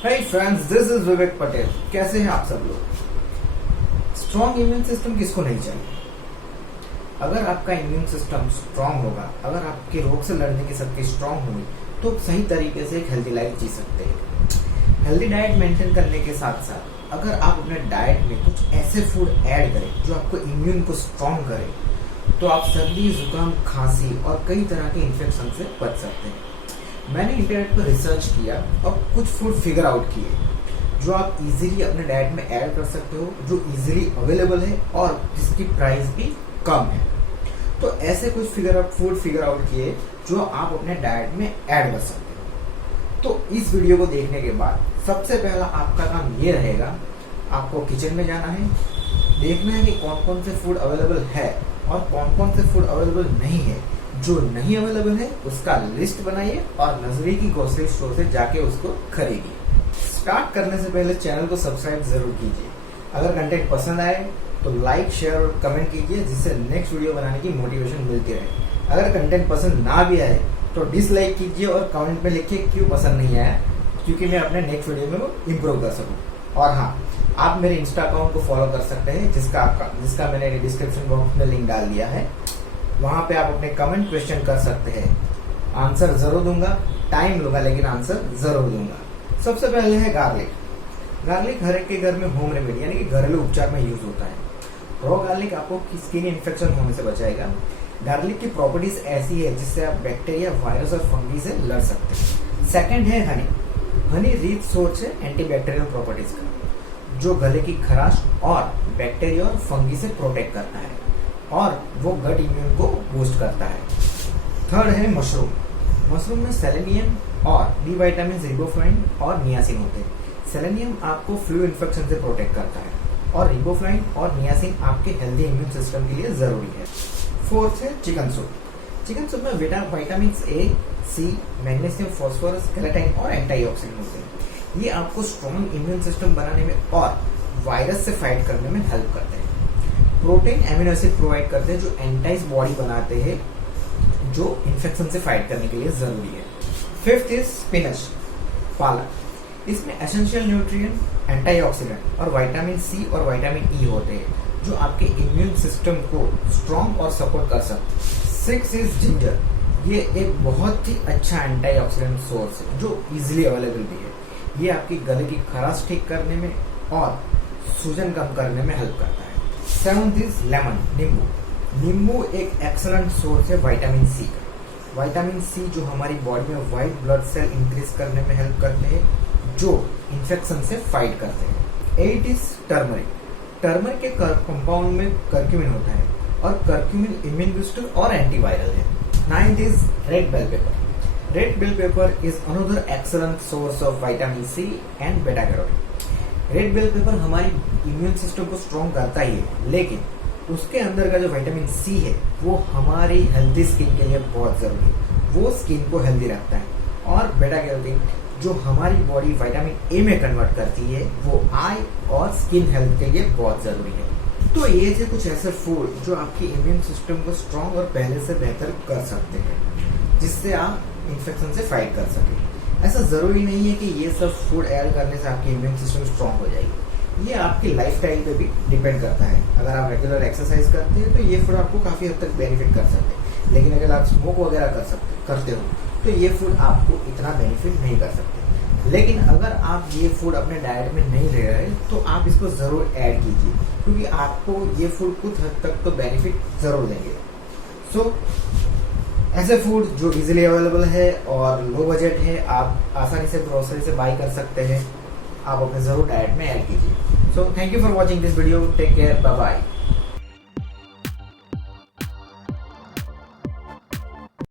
Hey friends, this is विवेक पटेल। कैसे हैं आप सब लोग? स्ट्रॉन्ग इम्यून सिस्टम किसको नहीं चाहिए? अगर आपका इम्यून सिस्टम स्ट्रांग होगा, अगर आपके रोग से लड़ने की शक्ति स्ट्रांग होगी, तो सही तरीके से एक हेल्दी लाइफ जी सकते हैं। हेल्दी डाइट मेंटेन करने के साथ साथ अगर आप अपने डाइट में कुछ ऐसे फूड ऐड करें जो आपको इम्यून को स्ट्रांग करे, तो आप सर्दी, जुकाम, खांसी और कई तरह के इन्फेक्शन से बच सकते हैं। मैंने इंटरनेट पर रिसर्च किया और कुछ फूड फिगर आउट किए जो आप इजीली अपने डाइट में ऐड कर सकते हो, जो इजीली अवेलेबल है और जिसकी प्राइस भी कम है। तो ऐसे कुछ फूड फिगर आउट किए जो आप अपने डाइट में ऐड कर सकते हो। तो इस वीडियो को देखने के बाद सबसे पहला आपका काम ये रहेगा, आपको किचन में जाना है, देखना है कि कौन कौन से फूड अवेलेबल है और कौन कौन से फूड अवेलेबल नहीं है। जो नहीं अवेलेबल है उसका लिस्ट बनाइए और नजदीकी ग्रोसरी स्टोर से जाके उसको खरीदिए। स्टार्ट करने से पहले चैनल को सब्सक्राइब जरूर कीजिए। अगर कंटेंट पसंद आए तो लाइक, शेयर और कमेंट कीजिए, जिससे नेक्स्ट वीडियो बनाने की मोटिवेशन मिलती रहे। अगर कंटेंट पसंद ना भी आए तो डिसलाइक कीजिए और कमेंट में लिखिए क्यों पसंद नहीं आया, क्योंकि मैं अपने नेक्स्ट वीडियो में वो इम्प्रूव कर सकूं। और हाँ, आप मेरे इंस्टा अकाउंट को फॉलो कर सकते हैं, जिसका मैंने डिस्क्रिप्शन बॉक्स में लिंक डाल दिया है। वहां पे आप अपने कमेंट क्वेश्चन कर सकते हैं, आंसर जरूर दूंगा। टाइम लूंगा लेकिन आंसर जरूर दूंगा। सबसे पहले है गार्लिक। गार्लिक हर एक के घर में होम रेमेडी यानी कि घरेलू उपचार में यूज होता है। रॉ गार्लिक आपको स्किन इन्फेक्शन होने से बचाएगा। गार्लिक की प्रॉपर्टीज ऐसी है जिससे आप बैक्टीरिया, वायरस और फंगी से लड़ सकते हैं। सेकंड है हनी। हनी रिच सोर्स है एंटीबैक्टीरियल प्रॉपर्टीज का, जो गले की खराश और बैक्टीरिया और फंगी से प्रोटेक्ट करता है और वो गट इम्यून को बूस्ट करता है। थर्ड है मशरूम। मशरूम में सेलेनियम और बी विटामिन, रिबोफ्लाविन और नियासिन होते हैं। सेलेनियम आपको फ्लू इन्फेक्शन से प्रोटेक्ट करता है और रिबोफ्लाविन और नियासिन आपके हेल्दी इम्यून सिस्टम के लिए जरूरी है। फोर्थ है चिकन सूप। चिकन सूप में vitamin A, C, magnesium, phosphorus, keratin और एंटीऑक्सीडेंट होते हैं। ये आपको स्ट्रॉन्ग इम्यून सिस्टम बनाने में और वायरस से फाइट करने में हेल्प करते हैं। प्रोटीन, एमिनो एसिड प्रोवाइड करते हैं जो एंटीबॉडी बनाते हैं, जो इन्फेक्शन से फाइट करने के लिए जरूरी है। फिफ्थ इज स्पिनच, पालक। इसमें एसेंशियल न्यूट्रिएंट, एंटीऑक्सीडेंट और विटामिन सी और विटामिन ई होते हैं, जो आपके इम्यून सिस्टम को स्ट्रॉन्ग और सपोर्ट कर सकते हैं। Six is ginger. ये एक बहुत ही अच्छा एंटीऑक्सीडेंट सोर्स है जो इजिली अवेलेबल भी है। ये आपकी गले की खराश ठीक करने में और सूजन कम करने में हेल्प करता है। सेवंथ इज लेमन, नींबू। नींबू एक एक्सलेंट सोर्स है विटामिन सी का। विटामिन सी जो हमारी बॉडी में व्हाइट ब्लड सेल इंक्रीज करने में हेल्प करते हैं, जो इन्फेक्शन से फाइट करते हैं। Eight is turmeric. टर्मरिक के कंपाउंड में कर्क्यूमिन होता है और कर्क्यूमिन इम्यून बूस्टर और एंटीवायरल है। Ninth is red bell pepper. Red bell pepper is another excellent source of vitamin C and beta carotene. Red bell pepper हमारी immune system को strong करता ही है, लेकिन उसके अंदर का जो विटामिन सी है वो हमारी हेल्दी स्किन के लिए बहुत जरूरी है। वो स्किन को हेल्दी रखता है। और बेटा कैरोटीन जो हमारी बॉडी विटामिन ए में कन्वर्ट करती है, वो आई और स्किन हेल्थ के लिए बहुत जरूरी है। तो ये थे कुछ ऐसे फूड जो आपकी इम्यून सिस्टम को स्ट्रॉन्ग और पहले से बेहतर कर सकते हैं, जिससे आप इन्फेक्शन से फाइट कर सकें। ऐसा जरूरी नहीं है कि ये सब फूड ऐड करने से आपकी इम्यून सिस्टम स्ट्रॉन्ग हो जाएगी। ये आपकी लाइफस्टाइल पे भी डिपेंड करता है। अगर आप रेगुलर एक्सरसाइज करते हैं तो ये फूड आपको काफी हद तक बेनिफिट कर सकते हैं, लेकिन अगर आप स्मोक वगैरह करते हो तो ये फूड आपको इतना बेनिफिट नहीं कर सकते। लेकिन अगर आप ये फूड अपने डाइट में नहीं ले रहे तो आप इसको जरूर ऐड कीजिए, क्योंकि आपको ये फूड कुछ हद तक तो बेनिफिट जरूर देंगे। सो ऐसे फूड जो इजीली अवेलेबल है और लो बजट है, आप आसानी से ग्रोसरी से बाई कर सकते हैं, आप अपने जरूर डाइट में ऐड कीजिए। So thank you for watching this video. Take care, bye bye.